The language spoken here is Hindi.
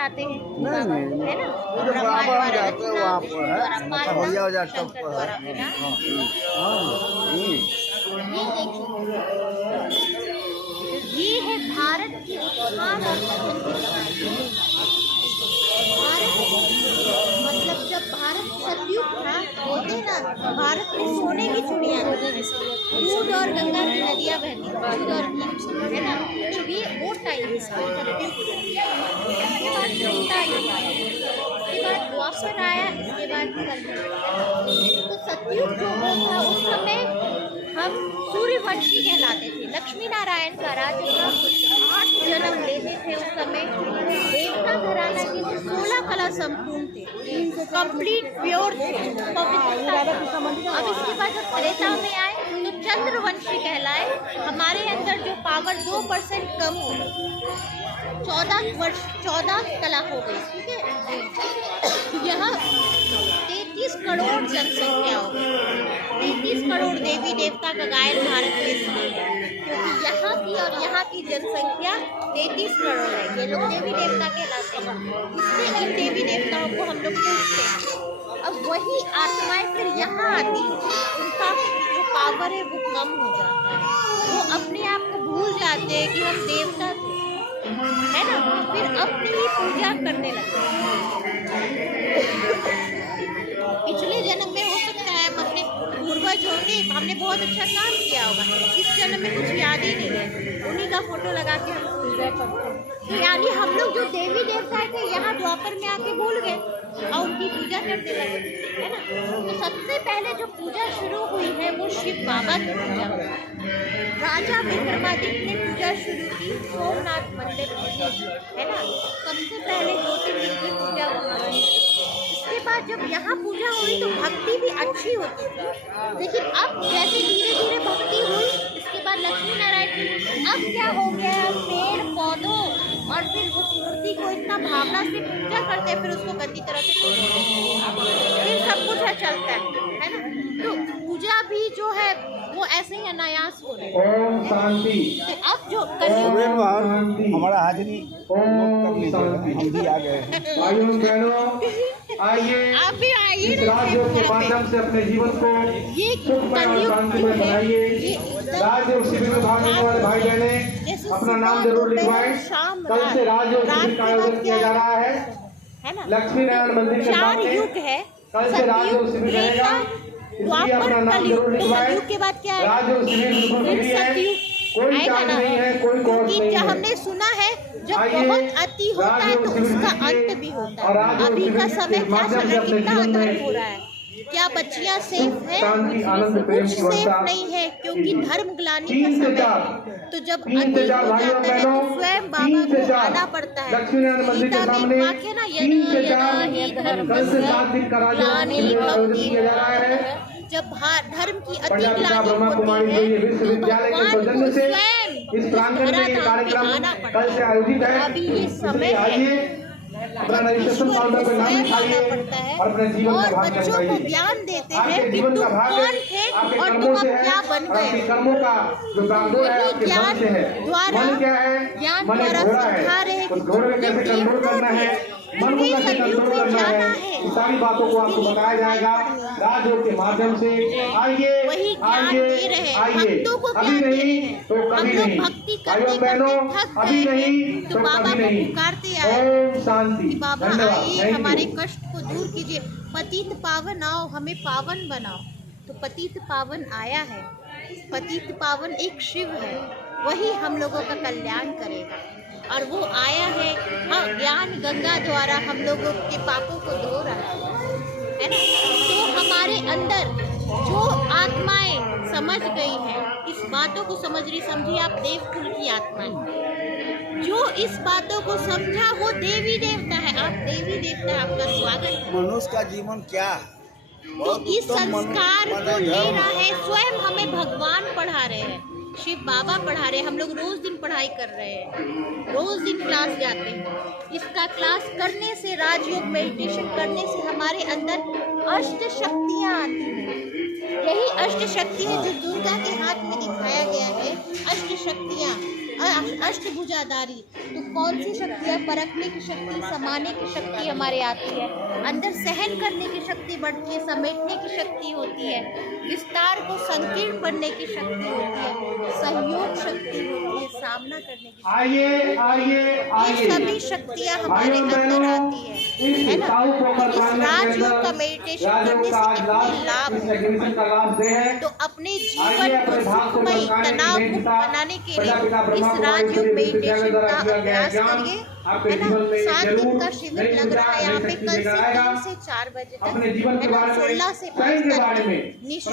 कराते हैं, नहीं नहीं है ना? वो जो ब्रह्मा बाबा द्वारा जाते हैं रचना, वहाँ विष्णु पर द्वारा है पालना, भैया हो जाता शंकर द्वारा है। विनाश। हाँ ये देखिए, ये है भारत की उत्थान और पतन की कहानी। भारत मतलब जब भारत सतयुग था, बोलते ना भारत में सोने की चिड़िया थी, दूध और गंगा की नदियाँ बहती थी, दूध और घी, है ना? तो ये वो टाइम था सतयुग। इसके बाद त्रेता युग आया, इसके बाद द्वापर आया, इसके बाद कलयुग, है ना? तो सतयुग जो वो था उस समय हम सूर्यवंशी कहलाते थे। लक्ष्मी नारायण का राज्य था, 8 जन्म लेते थे उस समय। देवता घराना के जो 16 कला संपूर्ण थे, कंप्लीट प्योर थे, पवित्रता था। अब इसके बाद जब त्रेता में आए तो चंद्रवंशी कहलाए। हमारे अंदर जो पावर 2% कम हो गई, 14 कला हो गई, ठीक है? यहाँ 33 करोड़ जनसंख्या हो गई। 33 करोड़ देवी देवता का गायन भारत में इसलिए है क्योंकि यहाँ की और यहाँ की जनसंख्या 33 करोड़ है। ये लोग देवी देवता कहलाते हैं, इसलिए इन देवी देवताओं को हम लोग पूजते हैं। अब वही आत्माएं फिर यहाँ आती हैं, उनका जो पावर है वो कम हो जाता है, वो अपने आप को भूल जाते हैं कि हम देवता थे, है ना? फिर अपनी ही पूजा करने लगते हैं। पिछले जन्म में हो सकता है हम अपने पूर्वज होंगे, हमने बहुत अच्छा काम किया होगा, इस जन्म में कुछ याद ही नहीं है, उन्हीं का फोटो लगा के हम पूजा करते हैं। तो यानी हम लोग जो देवी देवता थे यहाँ द्वापर में आके भूल गए और उनकी पूजा करने लगे, है ना? तो सबसे पहले जो पूजा शुरू हुई है वो शिव बाबा की पूजा हुई। राजा विक्रमादित्य ने पूजा शुरू की सोमनाथ मंदिर में, है ना? सबसे पहले ज्योतिर्लिंग की पूजा वहाँ हुई। इसके बाद जब यहाँ पूजा हुई तो भक्ति भी अच्छी होती थी, लेकिन अब जैसे धीरे धीरे भक्ति हुई, इसके बाद लक्ष्मी नारायण की, अब क्या हो गया है, पेड़ पौधों और फिर उस मूर्ति को इतना भावना से पूजा करते हैं, फिर उसको गंदी तरह से तोड़ देते हैं, फिर सब कुछ चलता है ना? तो पूजा भी जो है वो ऐसे ही अनायास हो रही है। ओम शांति। तो अब जो कलयुग हमारा हाजिरी नोट कर लीजिए, हम भी आ गए। भाइयों बहनों आइए, आप भी आइए इस राजयोग के माध्यम से अपने जीवन को ये सुखमय और शांतिमय बनाइए। राजयोग शिविर में भाग लेने वाले भाई बहने अपना नाम जरूर लिखवाएं। कल से राजयोग शिविर का आयोजन किया जा रहा है ना? लक्ष्मी नारायण मंदिर के 4 सामने। युग है, कल से राजयोग शिविर रहेगा, इसलिए अपना नाम जरूर लिखवाएं। कलयुग के बाद क्या है? राजयोग शिविर बिल्कुल फिर फ्री है, सतयुग कोई आएगा चार्ज ना? नहीं है, कोई कॉस्ट क्योंकि नहीं जब है। हमने सुना है जब आइए, बहुत अति होता है तो उसका अंत भी होता है। अभी का समय क्या चल रहा है, कितना अधर्म हो रहा है, क्या बच्चियां सेफ है? कुछ सेफ नहीं है, क्योंकि धर्म ग्लानि का समय है। तो जब अति हो जाता है तो स्वयं बाबा को आना पड़ता है। गीता में वाक्य ना, यदा ही धर्मस्य ग्लानिर्भवति, जब धर्म की अति ग्लानि होती है तो भगवान को स्वयं इस प्रांगण में ये कार्यक्रम कल से आयोजित है। अभी ये समय आइए, अपना रजिस्ट्रेशन काउंटर पे नाम लिखाइए और अपने जीवन और का भाग बच्चों को लगाइए। ज्ञान देते आपके हैं कि जीवन तुम का भाग कौन थे आपके और कर्मों तुम से अब है क्या बन और आपके गए। कर्मों का जो बागडोर है आपके मन से है। द्वारा मन क्या है? ज्ञान मन एक द्वारा घोड़ा सिखा रहे है, हैं उस कि घोड़े को कैसे कंट्रोल करना है, मन को कैसे कंट्रोल करना है, इस सारी बातों को आपको बताया जाएगा राजयोग के माध्यम से। आइए वही ज्ञान आइए दे रहे हैं, आइए, भक्तों को अभी ज्ञान दे रहे नहीं हैं। तो हम कभी लोग नहीं। भक्ति भाइयों करते बहनों करते थक अभी गए नहीं तो तो बाबा कभी को नहीं। पुकारते आए ओम शांति। कि बाबा धन्यवाद, आइए, थैंक हमारे यू। कष्ट को दूर कीजिए, पतित पावन आओ, हमें पावन बनाओ। तो पतित पावन आया है, पतित पावन एक शिव है, वही हम लोगों का कल्याण करेगा। और वो आया है, हाँ, ज्ञान गंगा द्वारा हम लोगों के पापों को धो रहा है ना? तो हमारे अंदर जो आत्माएं समझ गई हैं, इस बातों को समझ रही, समझिए आप देवकुल की आत्माएं, जो इस बातों को समझा वो देवी देवता है। आप देवी देवता है, आपका स्वागत है। मनुष्य का जीवन क्या है? तो इस संस्कार को ले रहा है, स्वयं हमें भगवान पढ़ा रहे हैं, शिव बाबा पढ़ा रहे हैं। हम लोग रोज दिन पढ़ाई कर रहे हैं, रोज दिन क्लास जाते हैं। इसका क्लास करने से, राजयोग मेडिटेशन करने से हमारे अंदर अष्ट शक्तियाँ आती हैं। यही अष्ट शक्ति है जो दुर्गा के हाथ में दिखाया गया है। अष्ट शक्तियाँ, अष्टभुजाधारी। तो कौन सी शक्ति है? परखने की शक्ति, समाने की शक्ति हमारे आती है, अंदर सहन करने की शक्ति बढ़ती है, समेटने की शक्ति होती है, विस्तार को संकीर्ण करने की शक्ति होती है, सहयोग शक्ति होती है, सामना करने की आइए ये सभी शक्तियाँ हमारे अंदर आती है ना। इस राजयोग का मेडिटेशन करने से कितने लाभ हैं। तो अपने जीवन को सुखमय, तनाव मुक्त बनाने के लिए इस राजयोग मेडिटेशन का अभ्यास करिए, है ना। 7 दिन का शिविर लग रहा है यहाँ पे, कल से 3 से 4 बजे तक, है ना। 16 से 5 तक